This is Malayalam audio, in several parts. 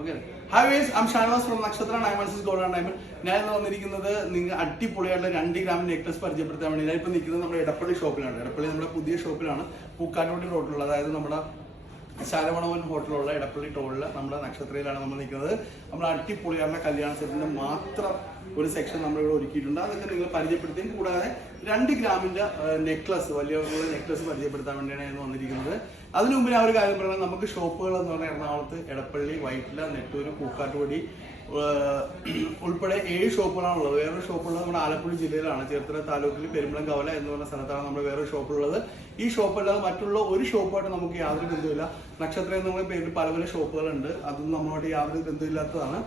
Okay. Hi guys, I'm Shanwas from Nakshathra, Diamonds Gold and Diamond. ഞാൻ വന്നിരിക്കുന്നത് നിങ്ങൾ അടിപൊളിയായിട്ടുള്ള 2 ഗ്രാം നെക്ലസ് പരിചയപ്പെടുത്താൻ വേണ്ടി. ഞാനിപ്പോൾ നിൽക്കുന്നത് നമ്മുടെ എടപ്പള്ളി ഷോപ്പിലാണ്. എടപ്പള്ളി നമ്മുടെ പുതിയ ഷോപ്പിലാണ്, പൂക്കാട്ടുപടി റോഡിലുള്ള, അതായത് നമ്മുടെ ശാലമണവൻ ഹോട്ടലുള്ള എടപ്പള്ളി ടോളിൽ നമ്മുടെ നക്ഷത്രയിലാണ് നമ്മൾ നിൽക്കുന്നത്. നമ്മൾ അടിപൊളിയായിട്ടുള്ള കല്യാണ സെറ്റിൻ്റെ മാത്രം ഒരു സെക്ഷൻ നമ്മളിവിടെ ഒരുക്കിയിട്ടുണ്ട്. അതൊക്കെ നിങ്ങൾ പരിചയപ്പെടുത്തുകയും കൂടാതെ 2 ഗ്രാമിൻ്റെ നെക്ലസ്, വലിയ നെക്ലസ് പരിചയപ്പെടുത്താൻ വേണ്ടിയാണ് ഞാൻ വന്നിരിക്കുന്നത്. അതിനു മുമ്പ് ഞാൻ ഒരു കാര്യം പറയുന്നത്, നമുക്ക് ഷോപ്പുകൾ എന്ന് പറഞ്ഞാൽ എറണാകുളത്ത് എടപ്പള്ളി, വൈറ്റില, നെട്ടൂര്, പൂക്കാട്ടുപടി ഉൾപ്പെടെ 7 ഷോപ്പുകളാണുള്ളത്. വേറൊരു ഷോപ്പുള്ളത് നമ്മുടെ ആലപ്പുഴ ജില്ലയിലാണ്, ചേർത്തല താലൂക്കിൽ പെരുമ്പളം കവല എന്ന് പറഞ്ഞ സ്ഥലത്താണ് നമ്മുടെ വേറൊരു ഷോപ്പുള്ളത്. ഈ ഷോപ്പല്ലാതെ മറ്റുള്ള ഒരു ഷോപ്പുമായിട്ട് നമുക്ക് യാതൊരു ബന്ധമില്ല. നക്ഷത്ര എന്നുള്ള പേരിൽ പല പല ഷോപ്പുകളുണ്ട്, അതൊന്നും നമ്മളോട് യാതൊരു ബന്ധമില്ലാത്തതാണ്.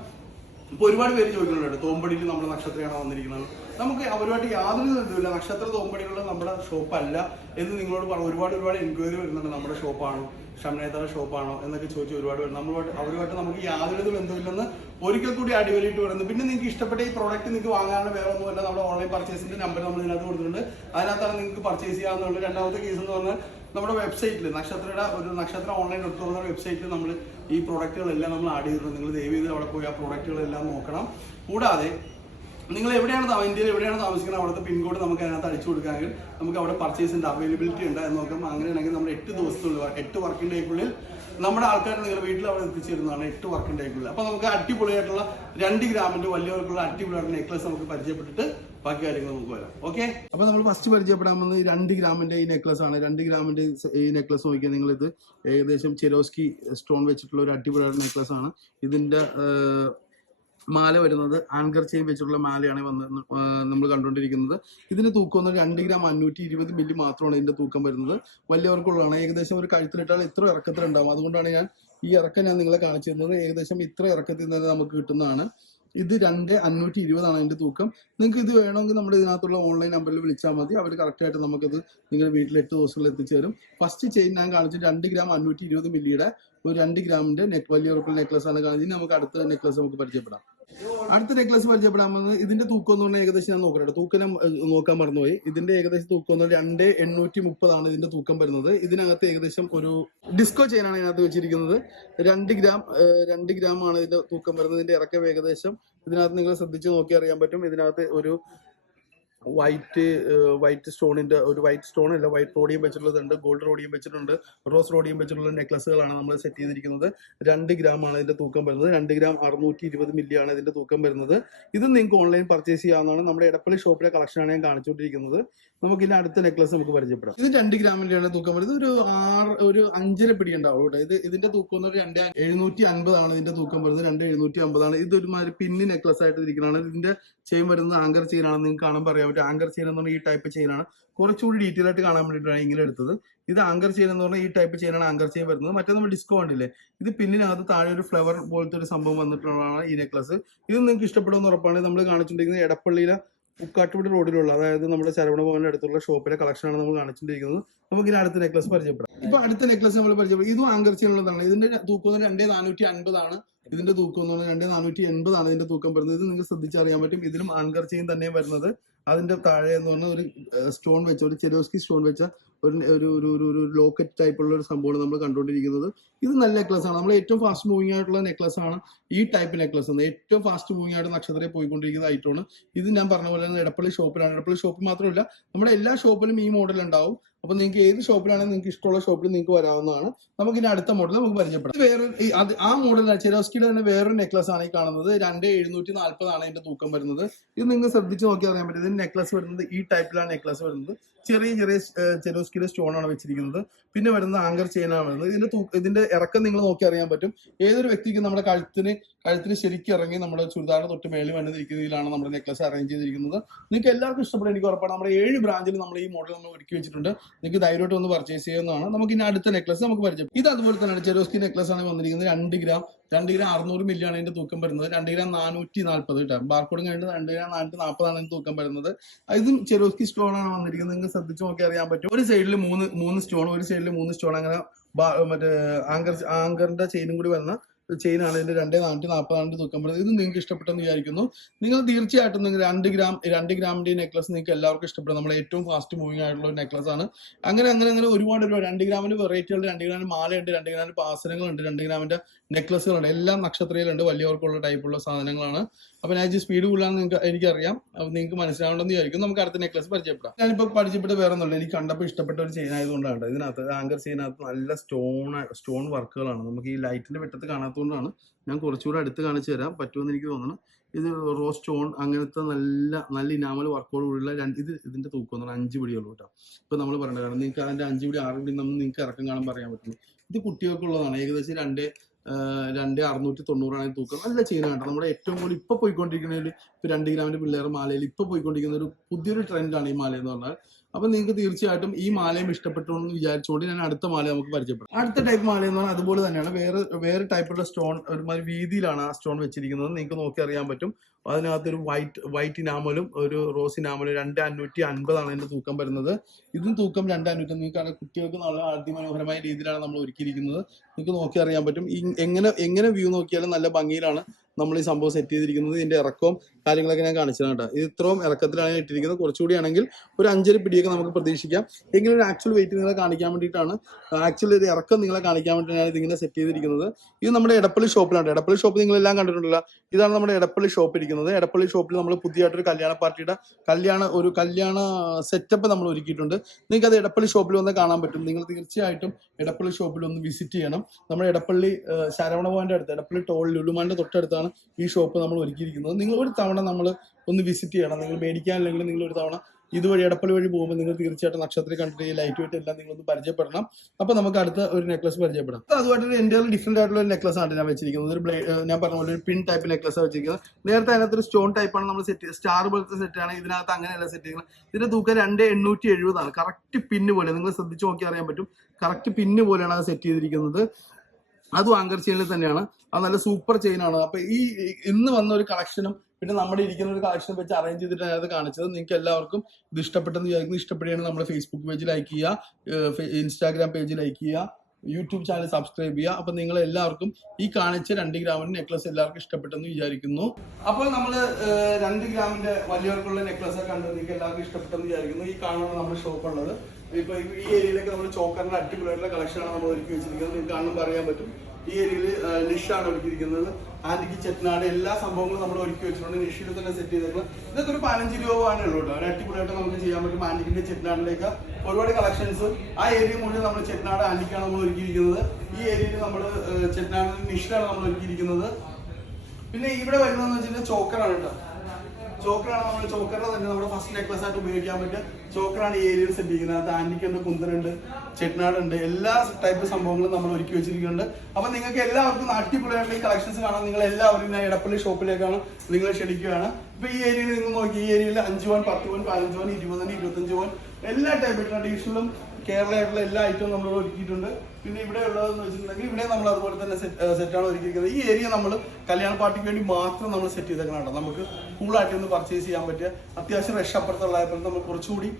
ഇപ്പോൾ ഒരുപാട് പേര് ചോദിക്കുന്നുണ്ട്, തോമ്പടിയിൽ നമ്മുടെ നക്ഷത്രയാണ് വന്നിരിക്കുന്നത്. നമുക്ക് അവരുമായിട്ട് യാതൊരു ബന്ധമില്ല. നക്ഷത്ര തോമ്പടിയിലുള്ള നമ്മുടെ ഷോപ്പല്ല എന്ന് നിങ്ങളോട് പറഞ്ഞു. ഒരുപാട് എൻക്വയറി വരുന്നുണ്ട്, നമ്മുടെ ഷോപ്പാണോ, ഷംനയുടെ ഷോപ്പാണോ എന്നൊക്കെ ചോദിച്ച് ഒരുപാട് പേര്. അവരുമായിട്ട് നമുക്ക് യാതൊരു ബന്ധമില്ലെന്ന് ഒരിക്കൽ കൂടി അടിവലിയിട്ട് പറയുന്നു. പിന്നെ നിങ്ങൾക്ക് ഇഷ്ടപ്പെട്ട ഈ പ്രോഡക്റ്റ് നിങ്ങൾക്ക് വാങ്ങാനുള്ള വേറെ ഒന്നുമല്ല, നമ്മുടെ ഓൺലൈൻ പർച്ചേസിന്റെ നമ്പർ നമ്മൾ ഇതിനകത്ത് കൊടുത്തിട്ടുണ്ട്. അതിനകത്താണ് നിങ്ങൾക്ക് പർച്ചേസ് ചെയ്യാവുന്നതുണ്ട്. രണ്ടാമത്തെ കേസ് എന്ന് പറഞ്ഞാൽ നമ്മുടെ വെബ്സൈറ്റിൽ നക്ഷത്ര ഓൺലൈൻ.com എന്ന വെബ്സൈറ്റിൽ നമ്മൾ ഈ പ്രോഡക്റ്റുകളെല്ലാം നമ്മൾ ആഡ് ചെയ്തിട്ടുണ്ട്. നിങ്ങൾ ദയവ് ചെയ്ത് അവിടെ പോയി ആ പ്രോഡക്റ്റുകളെല്ലാം നോക്കണം. കൂടാതെ നിങ്ങൾ ഇന്ത്യയിൽ എവിടെയാണ് താമസിക്കുന്നത് അവിടുത്തെ പിൻകോഡ് നമുക്ക് അതിനകത്ത് അടിച്ചു കൊടുക്കാമെങ്കിൽ നമുക്ക് അവിടെ പർച്ചേസിൻ്റെ അവൈലബിലിറ്റി ഉണ്ട് എന്ന് നോക്കാം. അങ്ങനെയാണെങ്കിൽ നമ്മൾ 8 ദിവസത്തിനുള്ളിൽ 8 വർക്കിംഗ് ഡേക്കുള്ളിൽ നമ്മുടെ ആൾക്കാർ നിങ്ങളുടെ വീട്ടിൽ അവിടെ എത്തിച്ചേരുന്നതാണ്. 8 വർക്കിംഗ് ഡേക്കുള്ളിൽ. അപ്പോൾ നമുക്ക് അടിപൊളിയായിട്ടുള്ള 2 ഗ്രാമിൻ്റെ വലിയവർക്കുള്ള അടിപൊളിയായിട്ടുള്ള നെക്ലസ് നമുക്ക് പരിചയപ്പെട്ടിട്ട് ബാക്കി കാര്യങ്ങൾ നമുക്ക് വരാം. ഓക്കെ, അപ്പോൾ നമ്മൾ ഫസ്റ്റ് പരിചയപ്പെടാൻ വന്നത് 2 ഗ്രാമിൻ്റെ ഈ നെക്ലസ് ആണ്. 2 ഗ്രാമിൻ്റെ ഈ നെക്ലസ് നോക്കിയാൽ നിങ്ങളിത് ഏകദേശം ചെരോസ്കി സ്റ്റോൺ വെച്ചിട്ടുള്ള ഒരു അടിപൊളിയായിട്ടുള്ള നെക്ലസ് ആണ്. ഇതിൻ്റെ മാല വരുന്നത് ആങ്കർ ചെയിൻ വെച്ചിട്ടുള്ള മാലയാണ് നമ്മൾ കണ്ടുകൊണ്ടിരിക്കുന്നത്. ഇതിന്റെ തൂക്കം വന്നത് 2 ഗ്രാം 520 മില്ലി മാത്രമാണ് ഇതിന്റെ തൂക്കം വരുന്നത്. വലിയവർക്കുള്ളതാണ്. ഏകദേശം ഒരു കഴുത്തിലിട്ടാൽ ഇത്ര ഇറക്കത്തിലുണ്ടാവും. അതുകൊണ്ടാണ് ഈ ഇറക്കം നിങ്ങളെ കാണിച്ചു തരുന്നത്. ഏകദേശം ഇത്ര ഇറക്കത്തിൽ നിന്ന് നമുക്ക് കിട്ടുന്നതാണ്. ഇത് 2,520 ആണ് അതിന്റെ തൂക്കം. നിങ്ങൾക്ക് ഇത് വേണമെങ്കിൽ നമ്മുടെ ഇതിനകത്തുള്ള ഓൺലൈൻ നമ്പറിൽ വിളിച്ചാൽ മതി. അവർ കറക്റ്റായിട്ട് നമുക്കത് നിങ്ങളുടെ വീട്ടിൽ 8 ദിവസങ്ങളിൽ എത്തിച്ചു തരും. ഫസ്റ്റ് ചെയിൻ ഞാൻ കാണിച്ചത് 2 ഗ്രാം 520 മില്ലിയുടെ ഒരു 2 ഗ്രാമിന്റെ വലിയ നെക്ലസ് ആണ് കാണിച്ചത്. നമുക്ക് അടുത്ത നെക്ലസ് നമുക്ക് പരിചയപ്പെടാം. അടുത്ത നെക്ലസ് പരിചയപ്പെടാൻ വന്നത് ഇതിന്റെ തൂക്കം എന്ന് പറഞ്ഞാൽ ഏകദേശം ഞാൻ നോക്കട്ടെ, തൂക്കം നോക്കാൻ മറന്നുപോയി. ഇതിന്റെ ഏകദേശം തൂക്കം എന്ന് പറഞ്ഞാൽ 2,830 ആണ് ഇതിന്റെ തൂക്കം വരുന്നത്. ഇതിനകത്ത് ഏകദേശം ഒരു ഡിസ്കോ ചെയിനാണ് ഇതിനകത്ത് വെച്ചിരിക്കുന്നത്. 2 ഗ്രാം ആണ് ഇതിന്റെ തൂക്കം വരുന്നത്. ഇതിന്റെ ഇറക്കം ഏകദേശം ഇതിനകത്ത് നിങ്ങൾ ശ്രദ്ധിച്ച് നോക്കി അറിയാൻ പറ്റും. ഇതിനകത്ത് ഒരു വൈറ്റ് സ്റ്റോണിന്റെ വൈറ്റ് സ്റ്റോൺ അല്ല, വൈറ്റ് റോഡിയം വെച്ചിട്ടുള്ളതുണ്ട്, ഗോൾഡ് റോഡിയം വെച്ചിട്ടുണ്ട്, റോസ് റോഡിയം വെച്ചിട്ടുള്ള നെക്ലസുകളാണ് നമ്മൾ സെറ്റ് ചെയ്തിരിക്കുന്നത്. 2 ഗ്രാം ആണ് ഇതിന്റെ തൂക്കം വരുന്നത്. 2 ഗ്രാം 620 മില്ലി ആണ് ഇതിന്റെ തൂക്കം വരുന്നത്. ഇത് നിങ്ങൾക്ക് ഓൺലൈൻ പർച്ചേസ് ചെയ്യാവുന്നതാണ്. നമ്മുടെ എടപ്പള്ളി ഷോപ്പിലെ കളക്ഷനാണ് ഞാൻ കാണിച്ചുകൊണ്ടിരിക്കുന്നത്. നമുക്ക് ഇനി അടുത്ത നെക്ലസ് നമുക്ക് പരിചയപ്പെടാം. ഇത് 2 ഗ്രാമിന്റെയാണ് തൂക്കം വരുന്നത്. ഒരു 5.5 പിടി ഉണ്ടാവും കേട്ടോ. ഇതിന്റെ തൂക്കം എന്ന് പറഞ്ഞാൽ 2,750 ആണ് ഇതിന്റെ തൂക്കം വരുന്നത്. 2,750 ആണ്. ഇതൊരുമാതിരി പിന്നി നെക്ലസ് ആയിട്ട് ഇരിക്കുന്നതാണ്. ഇതിന്റെ ചെയിൻ വരുന്നത് ആങ്കർ ചെയിൻ ആണ്. നിങ്ങൾക്ക് കാണുമ്പോൾ അറിയാൻ പറ്റും. ആങ്കർ ചെയിൻ എന്ന് പറഞ്ഞാൽ ഈ ടൈപ്പ് ചെയിനാണ്. കുറച്ചുകൂടി ഡീറ്റെയിൽ ആയിട്ട് കാണാൻ വേണ്ടിയിട്ടാണ് ഇങ്ങനെ എടുത്തത്. ഇത് ആങ്കർ ചെയിൻ എന്ന് പറഞ്ഞാൽ ഈ ടൈപ്പ് ചെയിനാണ് ആങ്കർ ചെയിൻ വരുന്നത്. മറ്റേ നമ്മൾ ഡിസ്കോ കണ്ടില്ലേ, ഇത് പിന്നിനകത്ത് താഴെ ഒരു ഫ്ലവർ പോലത്തെ ഒരു സംഭവം വന്നിട്ടുള്ളതാണ് ഈ നെക്ലസ്. ഇത് നിങ്ങൾക്ക് ഇഷ്ടപ്പെടുമെന്ന് ഉറപ്പാണ്. നമ്മൾ കാണിച്ചിട്ടുണ്ടെങ്കിൽ എടപ്പള്ളിയിലെ പൂക്കാട്ടുപടി റോഡിലുള്ള, അതായത് നമ്മുടെ ശരവണഭവന്റെ അടുത്തുള്ള ഷോപ്പിലെ കളക്ഷനാണ് നമ്മൾ കാണിച്ചിട്ടിരിക്കുന്നത്. നമുക്ക് ഇനി അടുത്ത നെക്ലസ് പരിചയപ്പെടാം. ഇപ്പൊ അടുത്ത നെക്ലസ് നമ്മൾ പരിചയപ്പെടും. ഇതും ആങ്കർ ചെയിൻ ഉള്ളതാണ്. ഇതിന്റെ തൂക്കം 2,450 ആണ്. ഇതിന്റെ തൂക്കം എന്ന് പറഞ്ഞാൽ 2,480 ആണ് ഇതിന്റെ തൂക്കം വരുന്നത്. ഇത് നിങ്ങൾക്ക് ശ്രദ്ധിച്ചറിയാൻ പറ്റും. ഇതിലും ആങ്കർ ചെയിൻ തന്നെ വരുന്നത്. അതിന്റെ താഴെ എന്ന് പറഞ്ഞാൽ ഒരു സ്റ്റോൺ വെച്ച, ഒരു ചെരോസ്കി സ്റ്റോൺ വെച്ച ഒരു ലോക്കറ്റ് ടൈപ്പുള്ള ഒരു സംഭവമാണ് നമ്മൾ കണ്ടുകൊണ്ടിരിക്കുന്നത്. ഇത് നല്ല നെക്ലസ് ആണ്. നമ്മൾ ഏറ്റവും ഫാസ്റ്റ് മൂവിംഗ് ആയിട്ടുള്ള നെക്ലസ് ആണ് ഈ ടൈപ്പ് നെക്ലസ് ആണ്. ഏറ്റവും ഫാസ്റ്റ് മൂവിംഗ് ആയിട്ട് നക്ഷത്രയിൽ പോയിക്കൊണ്ടിരിക്കുന്ന ഐറ്റമാണ് ഇത്. ഞാൻ പറഞ്ഞ പോലെ എടപ്പള്ളി ഷോപ്പിലാണ്. എടപ്പള്ളി ഷോപ്പിൽ മാത്രമല്ല, നമ്മുടെ എല്ലാ ഷോപ്പിലും ഈ മോഡൽ ഉണ്ടാവും. അപ്പൊ നിങ്ങൾക്ക് ഏത് ഷോപ്പിലാണെങ്കിൽ നിങ്ങൾക്ക് ഇഷ്ടമുള്ള ഷോപ്പിൽ നിങ്ങൾക്ക് വരാവുന്നതാണ്. നമുക്ക് ഇനി അടുത്ത മോഡൽ നമുക്ക് പരിചയപ്പെടാം. ആ മോഡൽ ചെരോസ്കിയുടെ തന്നെ വേറൊരു നെക്ലസ് ആണ് ഈ കാണുന്നത്. 2,740 ആണ് ഇതിന്റെ തൂക്കം വരുന്നത്. ഇത് നിങ്ങൾ ശ്രദ്ധിച്ച് നോക്കി അറിയാൻ പറ്റും. ഇതിന്റെ നെക്ലസ് വരുന്നത് ഈ ടൈപ്പിലാണ് നെക്ലസ് വരുന്നത്. ചെറിയ ചെരോസ്കിയുടെ സ്റ്റോൺ ആണ് വെച്ചിരിക്കുന്നത്. പിന്നെ വരുന്നത് ആങ്കർ ചെയിൻ ആണ് വരുന്നത്. ഇതിന്റെ ഇറക്കം നിങ്ങൾ നോക്കി അറിയാൻ പറ്റും. ഏതൊരു വ്യക്തിക്ക് നമ്മുടെ കഴുത്തിന് ശരിക്കും ഇറങ്ങി നമ്മുടെ ചുരിദാറിന് തൊട്ട് മേളിൽ വന്നിരിക്കുന്ന രീതിയിലാണ് നമ്മുടെ നെക്ലസ് അറേഞ്ച് ചെയ്തിരിക്കുന്നത്. നിങ്ങൾക്ക് എല്ലാവർക്കും ഇഷ്ടപ്പെടും, എനിക്ക് ഉറപ്പാണ്. നമ്മുടെ 7 ബ്രാഞ്ചിൽ നമ്മൾ ഈ മോഡൽ നമ്മൾ ഒരുക്കി വെച്ചിട്ടുണ്ട്. നിങ്ങൾക്ക് ധൈര്യമായിട്ട് ഒന്ന് പർച്ചേസ് ചെയ്യുന്നതാണ്. നമുക്ക് ഇനി അടുത്ത നെക്ലസ് നമുക്ക് പരിചയം. ഇത് അതുപോലെ തന്നെയാണ്, ചെരോസ്കി നെക്ലസ് ആണ് വന്നിരിക്കുന്നത്. 2 ഗ്രാം 600 മില്ലി ആണ് ഇതിന്റെ തൂക്കം വരുന്നത്. 2 ഗ്രാം 440 കേട്ടോ. ബാർക്കോഡും കഴിഞ്ഞിട്ട് 2 ഗ്രാം 440 ആണ് ഇതിന്റെ തൂക്കം വരുന്നത്. ഇതും ചെരോസ്കി സ്റ്റോൺ ആണ് വന്നിരിക്കുന്നത്. നിങ്ങൾക്ക് ശ്രദ്ധിച്ച് നോക്കി അറിയാൻ പറ്റും. ഒരു സൈഡിൽ 3 സ്റ്റോൺ, ഒരു സൈഡിൽ 3 സ്റ്റോൺ, അങ്ങനെ മറ്റേ ആങ്കറിന്റെ ചെയിനും കൂടി വരുന്ന ചെയിനാണ്. ഇതിന്റെ 2,440 തൂക്കം വരുന്നത്. ഇത് നിങ്ങൾക്ക് ഇഷ്ടപ്പെട്ടെന്ന് വിചാരിക്കുന്നു. നിങ്ങൾ തീർച്ചയായിട്ടും നിങ്ങൾ 2 ഗ്രാമിന്റെ നെക്ലസ് നിങ്ങൾക്ക് എല്ലാവർക്കും ഇഷ്ടപ്പെടും. നമ്മൾ ഏറ്റവും ഫാസ്റ്റ് മൂവിംഗ് ആയിട്ടുള്ള ഒരു നെക്ലസ് ആണ്. അങ്ങനെ ഒരുപാട് 2 ഗ്രാമിന്റെ വെറൈറ്റികളുണ്ട്. 2 ഗ്രാമിന്റെ മാലയുണ്ട്, 2 ഗ്രാമിന്റെ പാസനങ്ങളുണ്ട്, 2 ഗ്രാമിന്റെ നെക്ലസുകളുണ്ട്. എല്ലാം നക്ഷത്രയിലുണ്ട്, വലിയവർക്കുള്ള ടൈപ്പുള്ള സാധനങ്ങളാണ്. അപ്പോൾ ഞാൻ സ്പീഡ് കൂടുതലാണെന്ന് നിങ്ങൾക്ക് എനിക്കറിയാം, അപ്പോൾ നിങ്ങൾക്ക് മനസ്സിലാവേണ്ടെന്ന് വിചാരിക്കും. നമുക്ക് അടുത്ത നെക്ലസ് പരിചയപ്പെടാം. ഞാനിപ്പോൾ പരിചയപ്പെട്ട് വേറെ ഒന്നുമില്ല, എനിക്ക് കണ്ടപ്പോൾ ഇഷ്ടപ്പെട്ട ഒരു ചെയിൻ ആയതുകൊണ്ടാണ്. ഇതിനകത്ത് ആങ്കർ ചെയിനകത്ത് നല്ല സ്റ്റോൺ വർക്കുകളാണ്. നമുക്ക് ഈ ലൈറ്റിൻ്റെ വെട്ടത്ത് കാണാത്തതുകൊണ്ടാണ് ഞാൻ കുറച്ചുകൂടെ അടുത്ത് കാണിച്ചു തരാം പറ്റുമെന്ന് എനിക്ക് തോന്നുന്നു. ഇത് റോസ് സ്റ്റോൺ അങ്ങനത്തെ നല്ല ഇനാമൽ വർക്കോട് കൂടിയുള്ള ഇതിൻ്റെ തൂക്കം എന്ന് പറഞ്ഞാൽ 5 പിടിയുള്ളൂ കേട്ടോ. ഇപ്പോൾ നമ്മൾ പറയേണ്ടത് കാരണം നിങ്ങൾക്ക് അതിൻ്റെ 5 പിടി 6 പിടി നമ്മൾ നിങ്ങൾക്ക് ഇറക്കം കാണാൻ പറയാൻ പറ്റുള്ളൂ. ഇത് കുട്ടികൾക്കുള്ളതാണ്. ഏകദേശം 2,690 തൂക്കം. നല്ല ചെയിനാണ് കേട്ടോ. നമ്മുടെ ഏറ്റവും കൂടുതൽ ഇപ്പോൾ പോയിക്കൊണ്ടിരിക്കുന്നതിൽ ഇപ്പോൾ 2 ഗ്രാമിൻ്റെ പിള്ളേർ മാലയിൽ ഇപ്പോൾ പോയിക്കൊണ്ടിരിക്കുന്ന ഒരു പുതിയൊരു ട്രെൻഡാണ് ഈ മാല എന്ന് പറഞ്ഞാൽ. അപ്പം നിങ്ങൾക്ക് തീർച്ചയായിട്ടും ഈ മാലയും ഇഷ്ടപ്പെട്ടു എന്ന് വിചാരിച്ചുകൊണ്ട് ഞാൻ അടുത്ത മാല നമുക്ക് പരിചയപ്പെടാം. അടുത്ത ടൈപ്പ് മാല എന്ന് പറഞ്ഞാൽ അതുപോലെ തന്നെയാണ്, വേറെ ടൈപ്പുള്ള സ്റ്റോൺ ഒരുമാതിരി വീതിയിലാണ് ആ സ്റ്റോൺ വെച്ചിരിക്കുന്നത്. നിങ്ങൾക്ക് നോക്കി അറിയാൻ പറ്റും. അതിനകത്തൊരു വൈറ്റ് ഇനാമലും ഒരു റോസ് ഇനാമലും 2,550 അതിൻ്റെ തൂക്കം വരുന്നത്. ഇതും തൂക്കം 2,550. നിങ്ങൾക്ക് കുട്ടികൾക്ക് നല്ല അതിമനോഹരമായ രീതിയിലാണ് നമ്മൾ ഒരുക്കിയിരിക്കുന്നത്. നിങ്ങൾക്ക് നോക്കി അറിയാൻ പറ്റും. എങ്ങനെ വ്യൂ നോക്കിയാലും നല്ല ഭംഗിയിലാണ് നമ്മൾ ഈ സംഭവം സെറ്റ് ചെയ്തിരിക്കുന്നത്. ഇതിൻ്റെ ഇറക്കവും കാര്യങ്ങളൊക്കെ ഞാൻ കാണിച്ചതാണ് കേട്ടോ. ഇത് ഇത്രയും ഇറക്കത്തിലാണ് ഇട്ടിരിക്കുന്നത്. കുറച്ചുകൂടി ആണെങ്കിൽ ഒരു 5 പിടിയൊക്കെ നമുക്ക് പ്രതീക്ഷിക്കാം. എങ്കിലും ഒരു ആക്ച്വൽ വെയിറ്റ് നിങ്ങളെ കാണിക്കാൻ വേണ്ടിയിട്ടാണ്, ആക്ച്വൽ ഒരു ഇറക്കം നിങ്ങളെ കാണിക്കാൻ വേണ്ടിയിട്ടാണ് ഇതിങ്ങനെ സെറ്റ് ചെയ്തിരിക്കുന്നത്. ഇത് നമ്മുടെ എടപ്പള്ളി ഷോപ്പിലാണ്. എടപ്പള്ളി ഷോപ്പ് നിങ്ങളെല്ലാം കണ്ടിട്ടുണ്ടല്ലോ. ഇതാണ് നമ്മുടെ എടപ്പള്ളി ഷോപ്പ് ഇരിക്കുന്നത്. എടപ്പള്ളി ഷോപ്പിൽ നമ്മൾ പുതിയതായിട്ടൊരു കല്യാണ പാർട്ടിയുടെ കല്യാണ സെറ്റപ്പ് നമ്മൾ ഒരുക്കിയിട്ടുണ്ട്. നിങ്ങൾക്ക് അത് എടപ്പള്ളി ഷോപ്പിൽ വന്ന് കാണാൻ പറ്റും. നിങ്ങൾ തീർച്ചയായിട്ടും എടപ്പള്ളി ഷോപ്പിൽ ഒന്ന് വിസിറ്റ് ചെയ്യണം. നമ്മുടെ എടപ്പള്ളി ശരവണ ഭവന്റെ അടുത്ത്, എടപ്പള്ളി ടോൾ ലുലുമാന്റെ തൊട്ടടുത്താണ് ഈ ഷോപ്പ് നമ്മൾ ഒരുക്കിയിരിക്കുന്നത്. നിങ്ങൾ ഒരു തവണ നമ്മൾ ഒന്ന് വിസിറ്റ് ചെയ്യണം. നിങ്ങൾ മേടിക്കാനില്ലെങ്കിൽ നിങ്ങൾ ഒരു തവണ ഇതുവഴി എടപ്പള്ളി വഴി പോകുമ്പോൾ നിങ്ങൾ തീർച്ചയായിട്ടും നക്ഷത്രം കണ്ടിട്ട് ഈ ലൈറ്റ് വെയിറ്റ് എല്ലാം നിങ്ങളൊന്ന് പരിചയപ്പെടണം. അപ്പോൾ നമുക്ക് അടുത്ത ഒരു നെക്ലസ് പരിചയപ്പെടാം. അതുമായിട്ട് എൻ്റെ ഡിഫറെന്റ് ആയിട്ടുള്ള ഒരു നെക്ലസ് ആണ് ഞാൻ വെച്ചിരിക്കുന്നത്. ഞാൻ പറഞ്ഞ പോലെ ഒരു പിൻ ടൈപ്പ് നെക്ലസ് ആണ് വെച്ചിരിക്കുന്നത്. നേരത്തെ അതിനകത്തൊരു സ്റ്റോൺ ടൈപ്പാണ് നമ്മൾ സെറ്റ്, സ്റ്റാർ പോലത്തെ സെറ്റാണ്. ഇതിനകത്ത് അങ്ങനെയല്ല സെറ്റ് ചെയ്യുന്നത്. ഇതിന്റെ തൂക്കം 2,870 കറക്റ്റ് പിന്ന് പോലെ. നിങ്ങൾ ശ്രദ്ധിച്ച് നോക്കി അറിയാൻ പറ്റും. കറക്റ്റ് പിന്ന് പോലെയാണ് അത് സെറ്റ് ചെയ്തിരിക്കുന്നത്. അതും ആങ്കർ ചെയിനിൽ തന്നെയാണ്. അത് നല്ല സൂപ്പർ ചെയിനാണ്. അപ്പൊ ഇന്ന് വന്ന ഒരു കളക്ഷനും പിന്നെ നമ്മുടെ ഇരിക്കുന്ന ഒരു കളക്ഷൻ വെച്ച് അറേഞ്ച് ചെയ്തിട്ടാണ് അത് കാണിച്ചത്. നിങ്ങൾക്ക് എല്ലാവർക്കും ഇത് ഇഷ്ടപ്പെട്ടെന്ന് വിചാരിക്കുന്നു. ഇഷ്ടപ്പെടുകയാണെങ്കിൽ നമ്മുടെ ഫേസ്ബുക്ക് പേജ് ലൈക്ക് ചെയ്യുക, ഇൻസ്റ്റാഗ്രാം പേജ് ലൈക്ക് ചെയ്യുക, യൂട്യൂബ് ചാനൽ സബ്സ്ക്രൈബ് ചെയ്യുക. അപ്പൊ നിങ്ങൾ എല്ലാവർക്കും ഈ കാണിച്ച 2 ഗ്രാമിന്റെ നെക്ലസ് എല്ലാവർക്കും ഇഷ്ടപ്പെട്ടെന്ന് വിചാരിക്കുന്നു. അപ്പോൾ നമ്മൾ 2 ഗ്രാമിന്റെ വലിയവർക്കുള്ള നെക്ലസ് കണ്ട് നിങ്ങൾക്ക് എല്ലാവർക്കും ഇഷ്ടപ്പെട്ടെന്ന് വിചാരിക്കുന്നു. ഈ കാണുന്ന നമ്മുടെ ഷോപ്പ് ഉള്ളത് ഇപ്പൊ ഈ ഏരിയയിലേക്ക് നമ്മൾ ചോക്കറിന്റെ അടിപൊളിയായിട്ടുള്ള കളക്ഷനാണ് നമ്മൾ ഒരുക്കി വെച്ചിരിക്കുന്നത്. നിങ്ങൾക്ക് കാണുമ്പോൾ അറിയാൻ പറ്റും. ഈ ഏരിയയിൽ നിഷാണ് ഒരുക്കിയിരിക്കുന്നത്. ആന്റിക്ക് ചെറ്റ്നാട് എല്ലാ സംഭവങ്ങളും നമ്മൾ ഒരുക്കി വെച്ചിട്ടുണ്ട്. നിഷിയിൽ തന്നെ സെറ്റ് ചെയ്തിട്ടുള്ളത്. ഇതൊക്കെ ഒരു 15 രൂപയാണ് ഉള്ളൂ കേട്ടോ. ഒരു അടിപൊളിയായിട്ട് നമുക്ക് ചെയ്യാൻ പറ്റും. ആന്റിക്കിന്റെ ചെറ്റ്നാടിലേക്ക് ഒരുപാട് കളക്ഷൻസ്. ആ ഏരിയ മുഴുവൻ നമ്മൾ ചെറ്റ്നാട് ആന്റിക്കാണ് നമ്മൾ ഒരുക്കിയിരിക്കുന്നത്. ഈ ഏരിയയിൽ നമ്മൾ ചെറ്റ്നാട് നിഷിലാണ് നമ്മൾ ഒരുക്കിയിരിക്കുന്നത്. പിന്നെ ഇവിടെ വരുന്നതെന്ന് വെച്ചിട്ടുണ്ടെങ്കിൽ ചോക്കറാണ് കേട്ടോ. ചോക്കറാണ് നമ്മൾ ചോക്കറിനെ തന്നെ നമ്മുടെ ഫസ്റ്റ് നെക്ലസ് ആയിട്ട് ഉപയോഗിക്കാൻ പറ്റുക. ചോക്കറാണ് ഈ ഏരിയയിൽ സെറ്റ് ചെയ്യുന്നത്. ആന്റിക്കുണ്ട്, കുന്തറുണ്ട്, ചെറ്റ്നാടുണ്ട്, എല്ലാ ടൈപ്പ് സംഭവങ്ങളും നമ്മൾ ഒരുക്കി വെച്ചിരിക്കുന്നുണ്ട്. അപ്പൊ നിങ്ങൾക്ക് എല്ലാവർക്കും അടിപൊളിയായിട്ടുള്ള ഈ കളക്ഷൻസ് കാണാൻ നിങ്ങൾ എല്ലാവരും ഞാൻ എടപ്പള്ളി ഷോപ്പിലേക്കാണ് നിങ്ങളെ ക്ഷണിക്കുകയാണ്. ഇപ്പൊ ഈ ഏരിയയിൽ നിങ്ങൾ നോക്കി, ഈ ഏരിയയിൽ 5 പവൻ, 10 പവൻ, 15 പവൻ, 20 പവൻ, 25 പവൻ എല്ലാ ടൈപ്പ് ട്രഡീഷണലും കേരളമായിട്ടുള്ള എല്ലാ ഐറ്റവും നമ്മൾ ഒരുക്കിയിട്ടുണ്ട്. പിന്നെ ഇവിടെ ഉള്ളതെന്ന് വെച്ചിട്ടുണ്ടെങ്കിൽ ഇവിടെ നമ്മൾ അതുപോലെ തന്നെ സെറ്റാണ് ഒരുക്കിയിരിക്കുന്നത്. ഈ ഏരിയ നമ്മൾ കല്യാണ പാർട്ടിക്ക് വേണ്ടി മാത്രം നമ്മൾ സെറ്റ് ചെയ്തേക്കണം. നമുക്ക് കൂളായിട്ട് ഒന്ന് പർച്ചേസ് ചെയ്യാൻ പറ്റിയ അത്യാവശ്യം റഷ് അപ്പുറത്തുള്ളപ്പോൾ നമ്മൾ കുറച്ചുകൂടി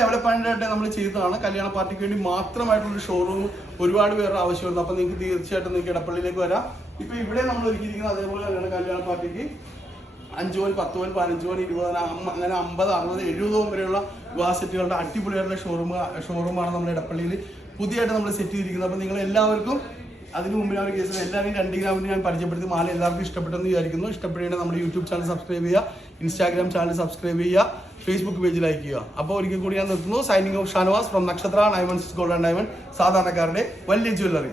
ഡെവലപ്മെന്റ് ആയിട്ട് നമ്മൾ ചെയ്തതാണ്. കല്യാണ പാർട്ടിക്ക് വേണ്ടി മാത്രമായിട്ടുള്ളൊരു ഷോറൂം ഒരുപാട് പേരുടെ ആവശ്യമുണ്ട്. അപ്പം നിങ്ങൾക്ക് തീർച്ചയായിട്ടും നിങ്ങൾക്ക് എടപ്പള്ളിയിലേക്ക് വരാം. ഇപ്പൊ ഇവിടെ നമ്മൾ ഒരുക്കിയിരിക്കുന്നത് അതേപോലെ തന്നെയാണ്. കല്യാണ പാർട്ടിക്ക് 5 പവൻ, 10 പവൻ, 15 പവൻ, 20 പവൻ, അങ്ങനെ 50, 60, 70 പവൻ വരെയുള്ള വിവാഹ സെറ്റുകളുടെ അടിപൊളിയായിട്ടുള്ള ഷോറൂമാണ് നമ്മുടെ എടപ്പള്ളിയിൽ പുതിയതായിട്ട് നമ്മൾ സെറ്റ് ചെയ്തിരിക്കുന്നത്. അപ്പോൾ നിങ്ങൾ എല്ലാവർക്കും അതിന് മുമ്പിൽ ആ ഒരു കേസിൽ എല്ലാവരും 2 ഗ്രാമിന് ഞാൻ പരിചയപ്പെടുത്തി മാല എല്ലാവർക്കും ഇഷ്ടപ്പെട്ടെന്ന് വിചാരിക്കുന്നു. ഇഷ്ടപ്പെടുകയാണെങ്കിൽ നമ്മുടെ യൂട്യൂബ് ചാനൽ സബ്സ്ക്രൈബ് ചെയ്യുക, ഇൻസ്റ്റാഗ്രാം ചാനൽ സബ്സ്ക്രൈബ് ചെയ്യുക, ഫേസ്ബുക്ക് പേജ് ലൈക്ക് ചെയ്യുക. അപ്പോൾ ഒരിക്കൽ കൂടി ഞാൻ നിർത്തുന്നു. സൈനിങ് ഓഫ് ഷാനവാസ് ഫ്രം നക്ഷത്ര 916 ഗോൾഡ് ആൻഡ് ഡയമണ്ട്, സാധാരണക്കാരുടെ വലിയ ജ്വല്ലറി.